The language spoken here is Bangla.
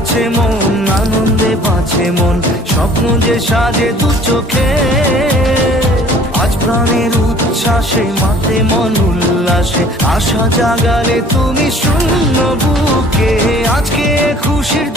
নাচে মন, আনন্দে বাঁচে মন, স্বপ্ন যে সাজে দু চোখে। আজ প্রাণের উচ্ছ্বাসে মাতে মন উল্লাসে, আশা জাগালে তুমি শূন্য বুকে। আজকে খুশির